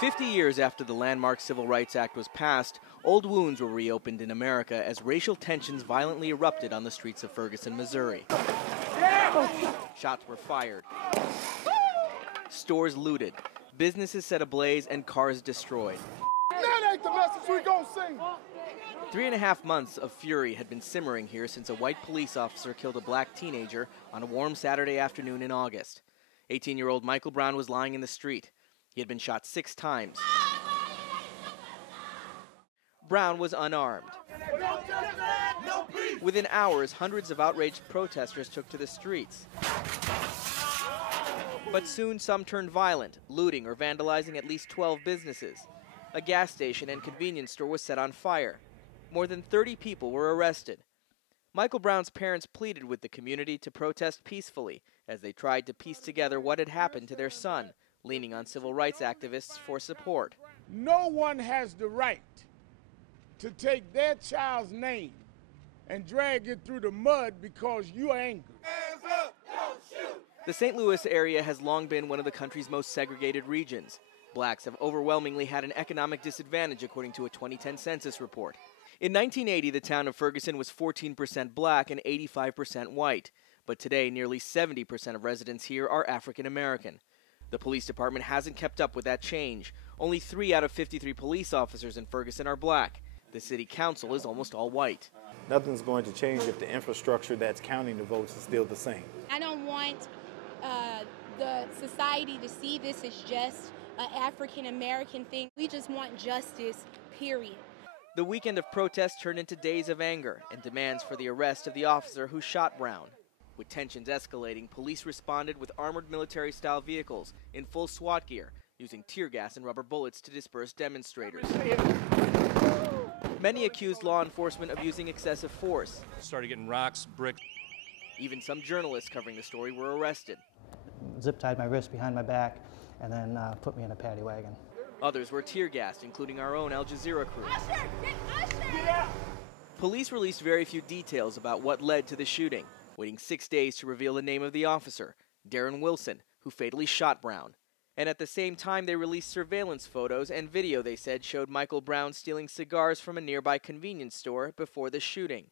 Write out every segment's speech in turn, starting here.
50 years after the landmark Civil Rights Act was passed, old wounds were reopened in America as racial tensions violently erupted on the streets of Ferguson, Missouri. Shots were fired, stores looted, businesses set ablaze, and cars destroyed. That ain't the message we gonna sing. 3.5 months of fury had been simmering here since a white police officer killed a black teenager on a warm Saturday afternoon in August. 18-year-old Michael Brown was lying in the street. He had been shot 6 times. Brown was unarmed. Within hours, hundreds of outraged protesters took to the streets. But soon some turned violent, looting or vandalizing at least 12 businesses. A gas station and convenience store was set on fire. More than 30 people were arrested. Michael Brown's parents pleaded with the community to protest peacefully as they tried to piece together what had happened to their son, leaning on civil rights activists for support. No one has the right to take their child's name and drag it through the mud because you're angry. Hands up, don't shoot. The St. Louis area has long been one of the country's most segregated regions. Blacks have overwhelmingly had an economic disadvantage, according to a 2010 census report. In 1980, the town of Ferguson was 14% black and 85% white. But today, nearly 70% of residents here are African American. The police department hasn't kept up with that change. Only 3 out of 53 police officers in Ferguson are black. The city council is almost all white. Nothing's going to change if the infrastructure that's counting the votes is still the same. I don't want the society to see this as just an African American thing. We just want justice, period. The weekend of protests turned into days of anger and demands for the arrest of the officer who shot Brown. With tensions escalating, police responded with armored military-style vehicles in full SWAT gear, using tear gas and rubber bullets to disperse demonstrators. Many accused law enforcement of using excessive force. Started getting rocks, bricks. Even some journalists covering the story were arrested. Zip-tied my wrist behind my back and then put me in a paddy wagon. Others were tear-gassed, including our own Al Jazeera crew. Police released very few details about what led to the shooting, waiting 6 days to reveal the name of the officer, Darren Wilson, who fatally shot Brown. And at the same time, they released surveillance photos and video they said showed Michael Brown stealing cigars from a nearby convenience store before the shooting.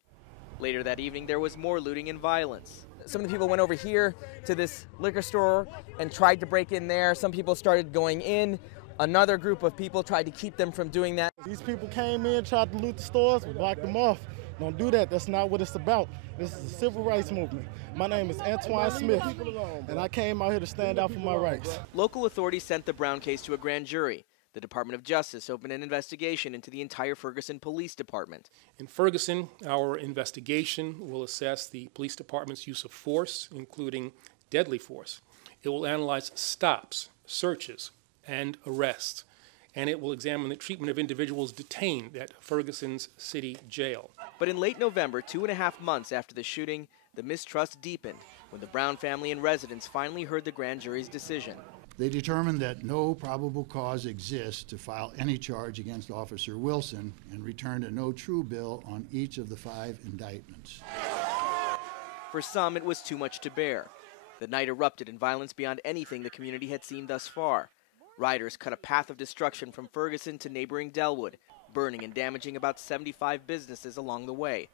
Later that evening, there was more looting and violence. Some of the people went over here to this liquor store and tried to break in there. Some people started going in. Another group of people tried to keep them from doing that. These people came in, tried to loot the stores, we blocked them off. Don't do that. That's not what it's about. This is a civil rights movement. My name is Antoine Smith, and I came out here to stand out for my rights. Local authorities sent the Brown case to a grand jury. The Department of Justice opened an investigation into the entire Ferguson Police Department. In Ferguson, our investigation will assess the police department's use of force, including deadly force. It will analyze stops, searches, and arrests, and it will examine the treatment of individuals detained at Ferguson's city jail. But in late November, 2.5 months after the shooting, the mistrust deepened when the Brown family and residents finally heard the grand jury's decision. They determined that no probable cause exists to file any charge against Officer Wilson and returned a no true bill on each of the 5 indictments. For some, it was too much to bear. The night erupted in violence beyond anything the community had seen thus far. Rioters cut a path of destruction from Ferguson to neighboring Delwood, burning and damaging about 75 businesses along the way.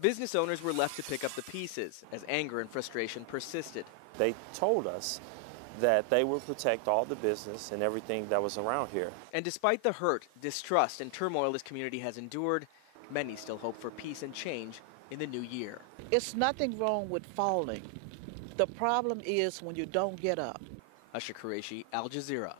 Business owners were left to pick up the pieces as anger and frustration persisted. They told us that they would protect all the business and everything that was around here. And despite the hurt, distrust, and turmoil this community has endured, many still hope for peace and change in the new year. It's nothing wrong with falling. The problem is when you don't get up. Usher Qureshi, Al Jazeera.